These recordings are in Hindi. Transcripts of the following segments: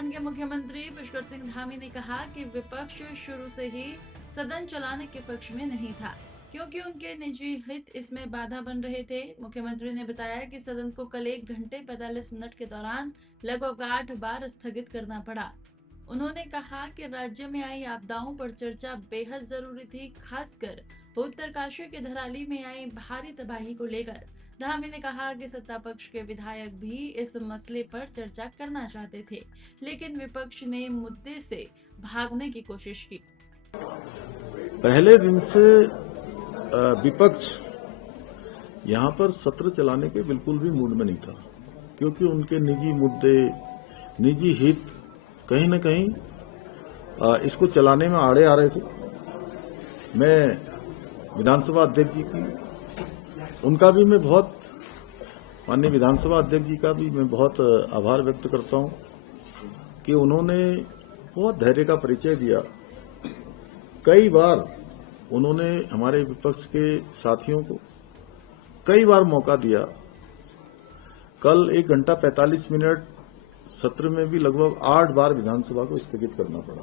उत्तराखंड के मुख्यमंत्री पुष्कर सिंह धामी ने कहा कि विपक्ष शुरू से ही सदन चलाने के पक्ष में नहीं था, क्योंकि उनके निजी हित इसमें बाधा बन रहे थे। मुख्यमंत्री ने बताया कि सदन को कल 1 घंटे 45 मिनट के दौरान लगभग 8 बार स्थगित करना पड़ा। उन्होंने कहा कि राज्य में आई आपदाओं पर चर्चा बेहद जरूरी थी, खासकर उत्तरकाशी के धराली में आई भारी तबाही को लेकर। धामी ने कहा कि सत्ता पक्ष के विधायक भी इस मसले पर चर्चा करना चाहते थे, लेकिन विपक्ष ने मुद्दे से भागने की कोशिश की। पहले दिन से विपक्ष यहां पर सत्र चलाने के बिल्कुल भी मूड में नहीं था, क्योंकि उनके निजी मुद्दे, निजी हित कहीं न कहीं इसको चलाने में आड़े आ रहे थे। मैं विधानसभा अध्यक्ष जी की, उनका भी मैं बहुत, माननीय विधानसभा अध्यक्ष जी का भी मैं बहुत आभार व्यक्त करता हूं कि उन्होंने बहुत धैर्य का परिचय दिया। कई बार उन्होंने हमारे विपक्ष के साथियों को कई बार मौका दिया। कल 1 घंटा 45 मिनट सत्र में भी लगभग 8 बार विधानसभा को स्थगित करना पड़ा,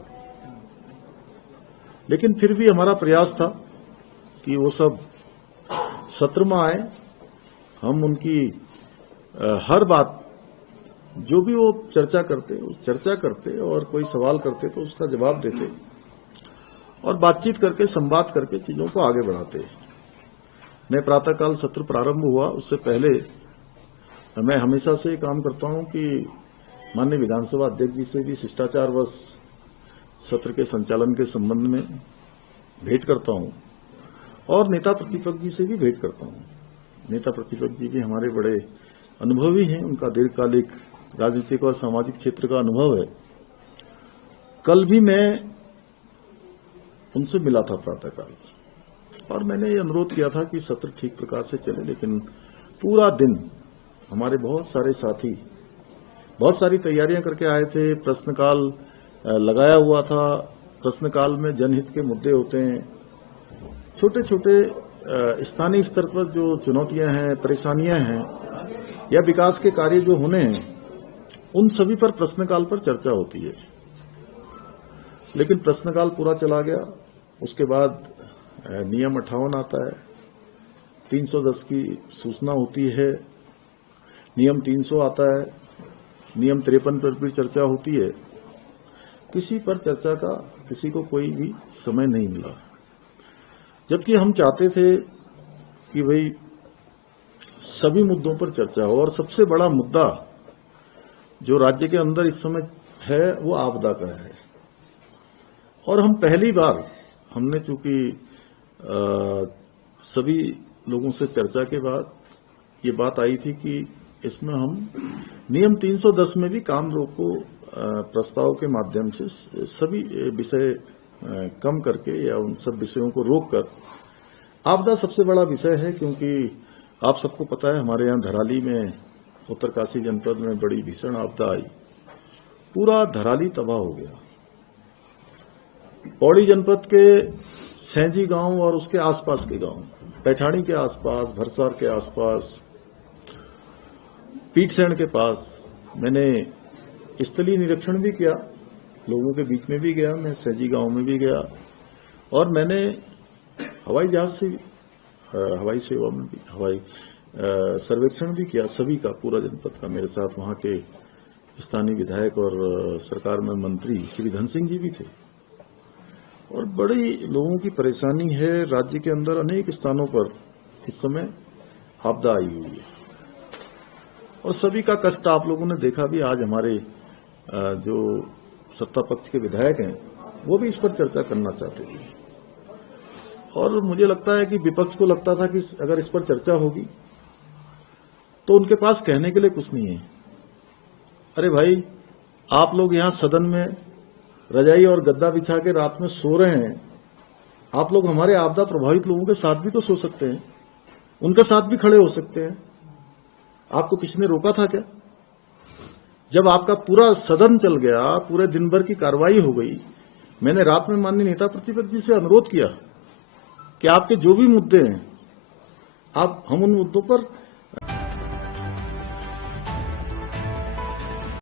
लेकिन फिर भी हमारा प्रयास था कि वो सब सत्र में आए, हम उनकी हर बात जो भी वो चर्चा करते और कोई सवाल करते तो उसका जवाब देते और बातचीत करके, संवाद करके चीजों को आगे बढ़ाते। मैं प्रातःकाल सत्र प्रारंभ हुआ उससे पहले मैं हमेशा से ये काम करता हूं कि माननीय विधानसभा अध्यक्ष जी से भी शिष्टाचारवश सत्र के संचालन के संबंध में भेंट करता हूं और नेता प्रतिपक्ष जी से भी भेंट करता हूं। नेता प्रतिपक्ष जी भी हमारे बड़े अनुभवी हैं, उनका दीर्घकालिक राजनीतिक और सामाजिक क्षेत्र का अनुभव है। कल भी मैं उनसे मिला था प्रातःकाल और मैंने ये अनुरोध किया था कि सत्र ठीक प्रकार से चले, लेकिन पूरा दिन हमारे बहुत सारे साथी बहुत सारी तैयारियां करके आए थे। प्रश्नकाल लगाया हुआ था। प्रश्नकाल में जनहित के मुद्दे होते हैं, छोटे छोटे स्थानीय स्तर पर जो चुनौतियां हैं, परेशानियां हैं या विकास के कार्य जो होने हैं, उन सभी पर प्रश्नकाल पर चर्चा होती है। लेकिन प्रश्नकाल पूरा चला गया। उसके बाद नियम 58 आता है, 310 की सूचना होती है, नियम 300 आता है, नियम 53 पर भी चर्चा होती है। किसी पर चर्चा का किसी को कोई भी समय नहीं मिला, जबकि हम चाहते थे कि भाई सभी मुद्दों पर चर्चा हो। और सबसे बड़ा मुद्दा जो राज्य के अंदर इस समय है वो आपदा का है। और हम पहली बार हमने चूंकि सभी लोगों से चर्चा के बाद ये बात आई थी कि इसमें हम नियम 310 में भी काम रोको प्रस्ताव के माध्यम से सभी विषय कम करके या उन सब विषयों को रोककर, आपदा सबसे बड़ा विषय है क्योंकि आप सबको पता है हमारे यहाँ धराली में, उत्तरकाशी जनपद में बड़ी भीषण आपदा आई, पूरा धराली तबाह हो गया। पौड़ी जनपद के सैंजी गांव और उसके आसपास के गांव, पैठाणी के आसपास, भरसार के आसपास, पीठसेन के पास मैंने स्थलीय निरीक्षण भी किया, लोगों के बीच में भी गया, मैं सैंजी गांव में भी गया और मैंने हवाई जहाज से हवाई सेवा में भी हवाई सर्वेक्षण भी किया, सभी का, पूरा जनपद का। मेरे साथ वहां के स्थानीय विधायक और सरकार में मंत्री श्री धन सिंह जी भी थे। और बड़ी लोगों की परेशानी है। राज्य के अंदर अनेक स्थानों पर इस समय आपदा आई हुई है और सभी का कष्ट आप लोगों ने देखा भी। आज हमारे जो सत्ता पक्ष के विधायक हैं वो भी इस पर चर्चा करना चाहते थे और मुझे लगता है कि विपक्ष को लगता था कि अगर इस पर चर्चा होगी तो उनके पास कहने के लिए कुछ नहीं है। अरे भाई, आप लोग यहां सदन में रजाई और गद्दा बिछा के रात में सो रहे हैं, आप लोग हमारे आपदा प्रभावित लोगों के साथ भी तो सो सकते हैं, उनके साथ भी खड़े हो सकते हैं। आपको किसी ने रोका था क्या? जब आपका पूरा सदन चल गया, पूरे दिन भर की कार्रवाई हो गई, मैंने रात में माननीय नेता प्रतिपक्ष जी से अनुरोध किया कि आपके जो भी मुद्दे हैं हम उन मुद्दों पर